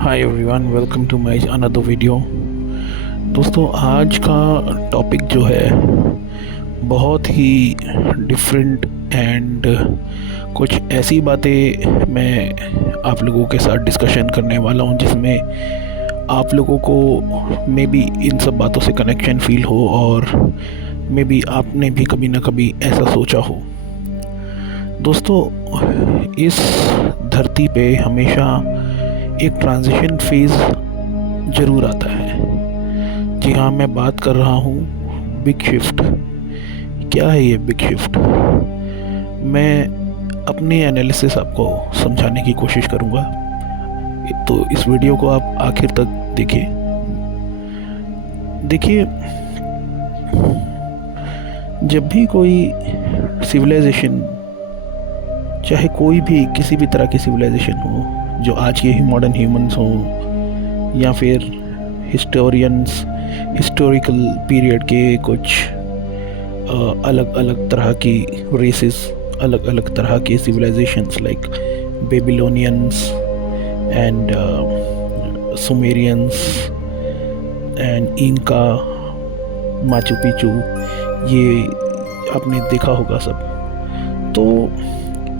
Hi everyone, welcome to my another video. दोस्तों, आज का टॉपिक जो है बहुत ही डिफरेंट एंड कुछ ऐसी बातें मैं आप लोगों के साथ डिस्कशन करने वाला हूं जिसमें आप लोगों को मे बी इन सब बातों से कनेक्शन फील हो और मे बी आपने भी कभी ना कभी ऐसा सोचा हो। दोस्तों, इस धरती पे हमेशा एक ट्रांजिशन फेज़ ज़रूर आता है। जी हाँ, मैं बात कर रहा हूँ बिग शिफ्ट। क्या है ये बिग शिफ्ट? मैं अपने एनालिसिस आपको समझाने की कोशिश करूँगा, तो इस वीडियो को आप आखिर तक देखिए। जब भी कोई सिविलाइजेशन, चाहे कोई भी किसी भी तरह की सिविलाइजेशन हो, जो आज के मॉडर्न ह्यूमंस हों या फिर हिस्टोरिकल पीरियड के कुछ अलग अलग तरह की रेसेस, अलग अलग तरह के civilisations like Babylonians and Sumerians and Inca, Machu Picchu, ये आपने देखा होगा सब। तो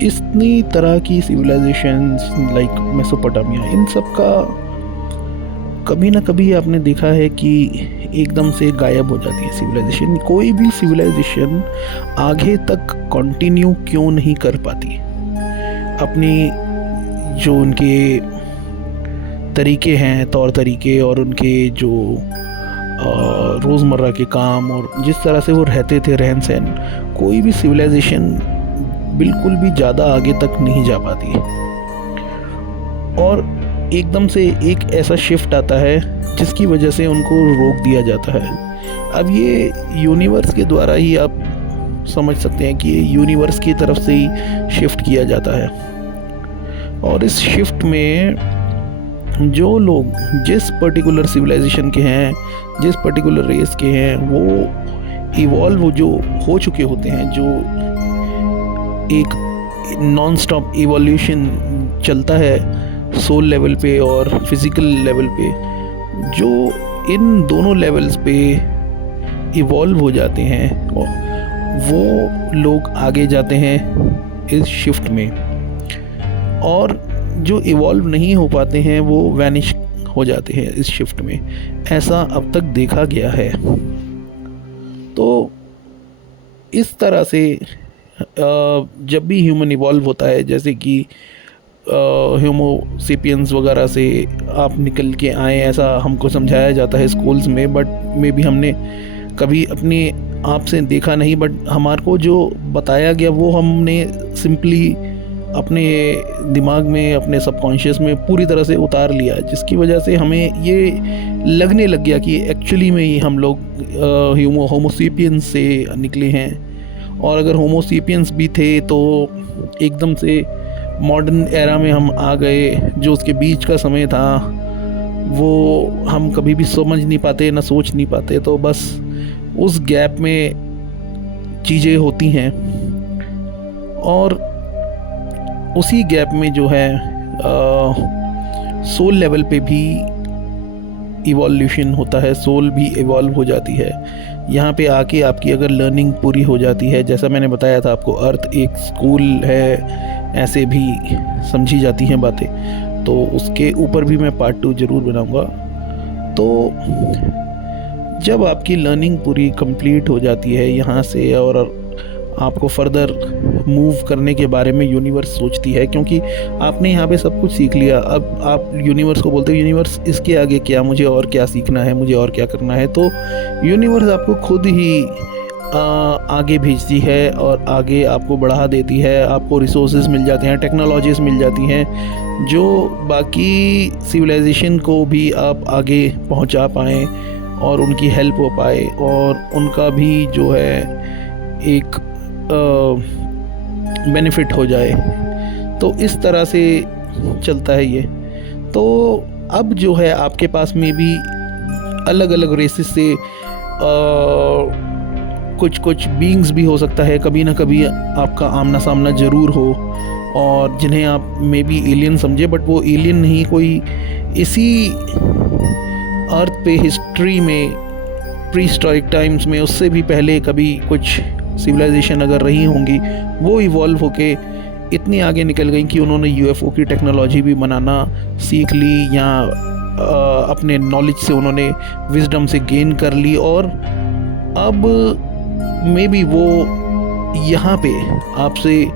इतनी तरह की सिविलाइजेशंस लाइक मेसोपोटामिया, इन सब का कभी ना कभी आपने देखा है कि एकदम से गायब हो जाती है सिविलाइजेशन। कोई भी सिविलाइजेशन आगे तक कंटिन्यू क्यों नहीं कर पाती? अपनी जो उनके तरीके हैं, तौर तरीके, और उनके जो रोज़मर्रा के काम और जिस तरह से वो रहते थे, रहन सहन, कोई भी सिविलाइजेशन बिल्कुल भी ज़्यादा आगे तक नहीं जा पाती। और एकदम से एक ऐसा शिफ्ट आता है जिसकी वजह से उनको रोक दिया जाता है। अब ये यूनिवर्स के द्वारा ही आप समझ सकते हैं कि ये यूनिवर्स की तरफ से ही शिफ्ट किया जाता है। और इस शिफ्ट में जो लोग जिस पर्टिकुलर सिविलाइजेशन के हैं, जिस पर्टिकुलर रेस के हैं, वो इवॉल्व जो हो चुके होते हैं, जो एक नॉन स्टॉप इवोल्यूशन चलता है सोल लेवल पे और फिज़िकल लेवल पे, जो इन दोनों लेवल्स पे इवॉल्व हो जाते हैं, वो लोग आगे जाते हैं इस शिफ्ट में। और जो इवॉल्व नहीं हो पाते हैं वो वैनिश हो जाते हैं इस शिफ्ट में। ऐसा अब तक देखा गया है। तो इस तरह से जब भी ह्यूमन इवॉल्व होता है, जैसे कि ह्यूमो सेपियंस वगैरह से आप निकल के आए, ऐसा हमको समझाया जाता है स्कूल्स में, बट मे बी हमने कभी अपने आप से देखा नहीं, बट हमारे को जो बताया गया वो हमने सिंपली अपने दिमाग में, अपने सबकॉन्शियस में पूरी तरह से उतार लिया, जिसकी वजह से हमें ये लगने लग गया कि एक्चुअली में ही हम लोग होमो सेपियंस से निकले हैं। और अगर होमो सेपियंस भी थे तो एकदम से मॉडर्न एरा में हम आ गए। जो उसके बीच का समय था वो हम कभी भी समझ नहीं पाते, ना सोच नहीं पाते। तो बस उस गैप में चीज़ें होती हैं, और उसी गैप में जो है सोल लेवल पे भी इवोल्यूशन होता है, सोल भी इवॉल्व हो जाती है। यहाँ पे आके आपकी अगर लर्निंग पूरी हो जाती है, जैसा मैंने बताया था आपको, अर्थ एक स्कूल है, ऐसे भी समझी जाती हैं बातें। तो उसके ऊपर भी मैं पार्ट 2 ज़रूर बनाऊँगा। तो जब आपकी लर्निंग पूरी कंप्लीट हो जाती है यहाँ से, और आपको फर्दर मूव करने के बारे में यूनिवर्स सोचती है, क्योंकि आपने यहाँ पे सब कुछ सीख लिया। अब आप यूनिवर्स को बोलते हो, यूनिवर्स इसके आगे क्या, मुझे और क्या सीखना है, मुझे और क्या करना है। तो यूनिवर्स आपको खुद ही आगे भेजती है और आगे आपको बढ़ा देती है। आपको रिसोर्सेज मिल जाते हैं, टेक्नोलॉजीज़ मिल जाती हैं, जो बाकी सिविलाइजेशन को भी आप आगे पहुँचा पाएँ और उनकी हेल्प हो पाए, और उनका भी जो है एक बेनिफिट हो जाए। तो इस तरह से चलता है ये। तो अब जो है आपके पास में भी अलग अलग रेसेस से कुछ बीइंग्स भी हो सकता है, कभी ना कभी आपका आमना सामना ज़रूर हो, और जिन्हें आप मे बी एलियन समझे, बट वो एलियन नहीं, कोई इसी अर्थ पे हिस्ट्री में प्री हिस्टोरिक टाइम्स में उससे भी पहले कभी कुछ सिविलाइजेशन अगर रही होंगी, वो इवॉल्व होके इतनी आगे निकल गई कि उन्होंने यूएफओ की टेक्नोलॉजी भी बनाना सीख ली, या अपने नॉलेज से उन्होंने विजडम से गेन कर ली, और अब मे बी वो यहाँ पे आपसे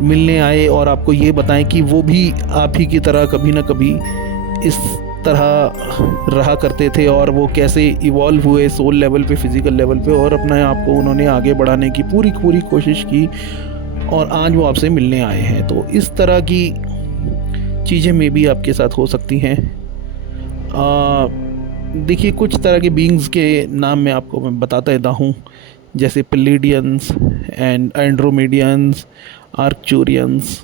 मिलने आए और आपको ये बताएं कि वो भी आप ही की तरह कभी ना कभी इस तरह रहा करते थे, और वो कैसे इवॉल्व हुए सोल लेवल पे, फिज़िकल लेवल पे, और अपने आप को उन्होंने आगे बढ़ाने की पूरी कोशिश की, और आज वो आपसे मिलने आए हैं। तो इस तरह की चीज़ें में भी आपके साथ हो सकती हैं। देखिए, कुछ तरह के बीइंग्स के नाम मैं आपको बताता रहता हूँ, जैसे प्लेडियंस एंड एंड्रोमेडियंस, आर्कचूरियंस,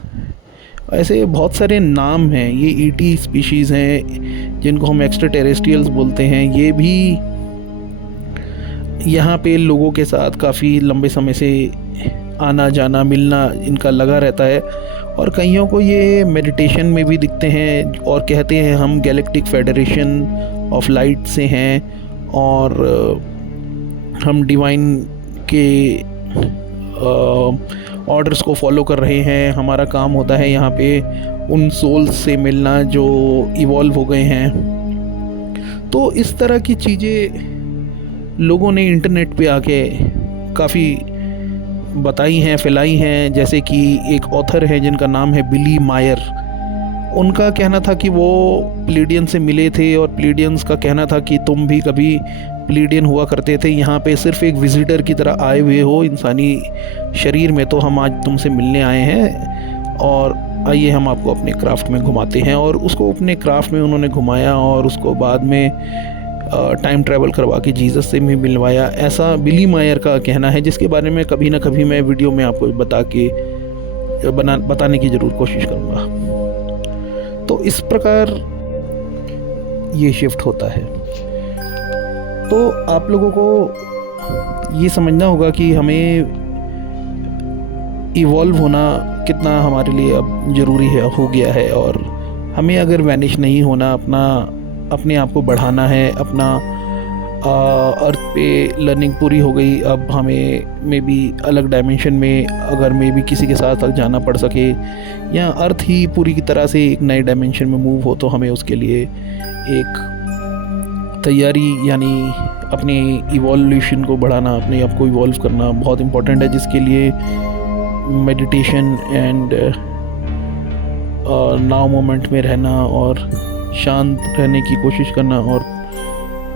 ऐसे बहुत सारे नाम हैं। ये ईटी स्पीशीज़ हैं जिनको हम एक्स्ट्रा टेरेस्ट्रियल्स बोलते हैं। ये भी यहाँ पे लोगों के साथ काफ़ी लंबे समय से आना जाना मिलना इनका लगा रहता है, और कईयों को ये मेडिटेशन में भी दिखते हैं और कहते हैं हम गैलेक्टिक फेडरेशन ऑफ लाइट से हैं, और हम डिवाइन के ऑर्डर्स को फॉलो कर रहे हैं। हमारा काम होता है यहाँ पे उन सोल्स से मिलना जो इवॉल्व हो गए हैं। तो इस तरह की चीज़ें लोगों ने इंटरनेट पे आके काफ़ी बताई हैं, फैलाई हैं। जैसे कि एक ऑथर है जिनका नाम है बिली मायर, उनका कहना था कि वो प्लेडियन से मिले थे, और प्लेडियंस का कहना था कि तुम भी कभी प्लेडियन हुआ करते थे, यहाँ पे सिर्फ एक विजिटर की तरह आए हुए हो इंसानी शरीर में, तो हम आज तुमसे मिलने आए हैं, और आइए हम आपको अपने क्राफ्ट में घुमाते हैं। और उसको अपने क्राफ्ट में उन्होंने घुमाया, और उसको बाद में टाइम ट्रैवल करवा के जीसस से भी मिलवाया। ऐसा बिली मायर का कहना है, जिसके बारे में कभी ना कभी मैं वीडियो में आपको बताने की ज़रूर कोशिश करूँगा। तो इस प्रकार ये शिफ्ट होता है। तो आप लोगों को ये समझना होगा कि हमें इवॉल्व होना कितना हमारे लिए अब ज़रूरी है, हो गया है, और हमें अगर वैनिश नहीं होना, अपने आप को बढ़ाना है, अपना अर्थ पे लर्निंग पूरी हो गई, अब हमें मे बी अलग डायमेंशन में अगर मे बी किसी के साथ जाना पड़ सके, या अर्थ ही पूरी की तरह से एक नए डायमेंशन में मूव हो, तो हमें उसके लिए एक तैयारी, यानी अपने इवोल्यूशन को बढ़ाना, अपने आप को इवॉल्व करना बहुत इम्पोर्टेंट है, जिसके लिए मेडिटेशन एंड नाउ मोमेंट में रहना और शांत रहने की कोशिश करना और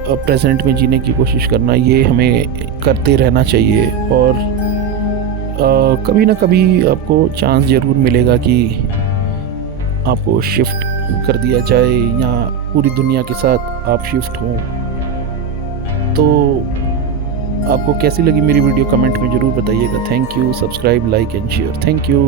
प्रेजेंट में जीने की कोशिश करना, ये हमें करते रहना चाहिए। और कभी ना कभी आपको चांस ज़रूर मिलेगा कि आपको शिफ्ट कर दिया जाए, या पूरी दुनिया के साथ आप शिफ्ट हों। तो आपको कैसी लगी मेरी वीडियो कमेंट में ज़रूर बताइएगा। Thank you. Subscribe, like and share. Thank you.